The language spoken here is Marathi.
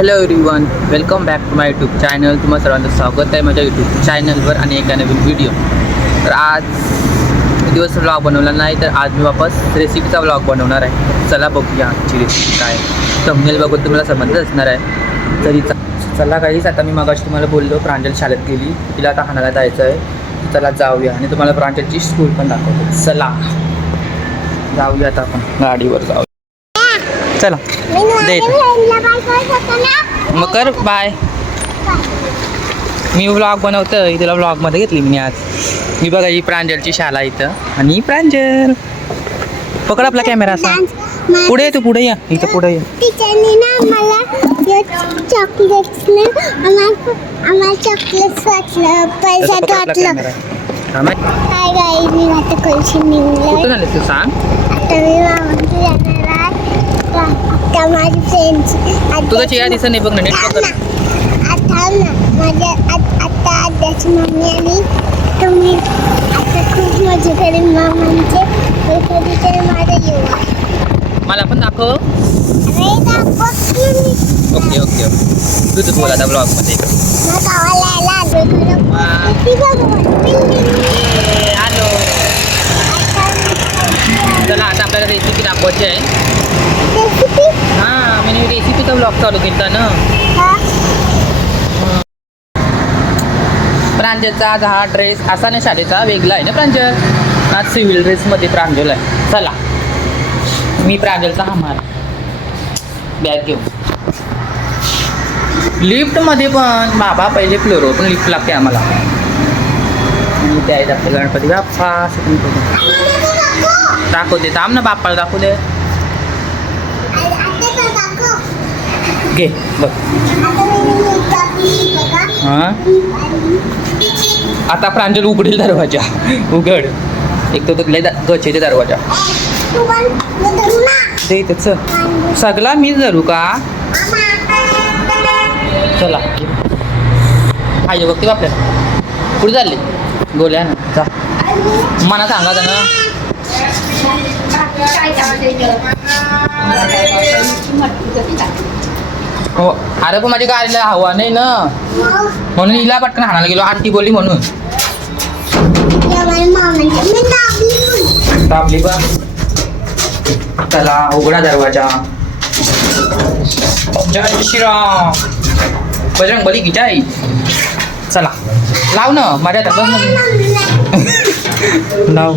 Hello everyone, welcome back to my YouTube channel. तुम्हा सर्वांचं स्वागत आहे माझ्या यूट्यूब चॅनलवर आणि एका नवीन व्हिडिओ. तर आज दिवस व्लॉग बनवला नाही, तर आज मी वापस रेसिपीचा व्लॉग बनवणार आहे. चला बघूया आजची रेसिपी काय. थंबनेल बघून तुम्हाला समजलं असणार आहे. तरी चला काहीच, आता मी मागाशी तुम्हाला बोललो प्रांजल शाळेत गेली, तिला आता हाणायला जायचं आहे. चला जाऊया आणि तुम्हाला प्रांजलची स्कूल पण दाखवतो. चला जाऊया आता आपण गाडीवर जाऊया. चला मग कर बाय. मी व्लॉग बनवतोय, तिला व्लॉगमध्ये घेतली मी आज. मी बघा ही प्रांजलची शाळा इथं आणि प्रांजल पकड आपला कॅमेरा असा. पुढे तू पुढे या, इथं पुढे या. टीचरनी ना मला चॉकलेट्स वाटलं, पैसा वाटलं. हाय गाईज, मी आता कळशी निघले. कुठं झालं तू सांग. आता मी मामाची जाणार आहे. आता माझी फ्रेंड्स तुझा चेहरा दिसत नाही बघ ना, नीट पकड. आता ना माझ्या आता आद्याची मम्मी आली, तर मी आता खूप मजा करेन मामांचे. कधीतरी माझा येऊ मला पण दाखव. ओके ओके तुझं बोल आता ब्लॉगमध्ये. हॅलो, चला आता आपल्याला रेसिपी दाखवायची आहे. हां, मी रेसिपीचा ब्लॉग चालू केला ना. प्रांजलचा आज हा ड्रेस असा नाही शाळेचा, वेगळा आहे ना प्रांजल. आज सिव्हिल ड्रेसमध्ये प्रांजल आहे. चला मी प्रांजलचा हा मार बॅग घेऊ. लिफ्टमध्ये पण बाबा पहिले फ्लोरवर पण लिफ्ट लागते आम्हाला. द्यायला लागते गणपती बाप्पा. दाखवू दे, थांब ना बाप्पाला दाखवू दे. घे बघ. हां आता प्रांजल उघडेल दरवाजा. उघड. एक तो तुटले गचेचे दरवाजा ते त्याचं सगळा मीच धरू का. चला हाय बघते आपल्याला कुठे चालले. गोल्या ना जा, मला सांगा ना. हो अरे पण माझ्या गाडीला हवा नाही ना, म्हणून हिला पटकन हाणायला गेलो. आरती बोलली म्हणून दाबली बा. चला उघडा दरवाजा. जय श्रीराम, बजरंग बली की जय. चला लाव ना माझ्या हातात लाव.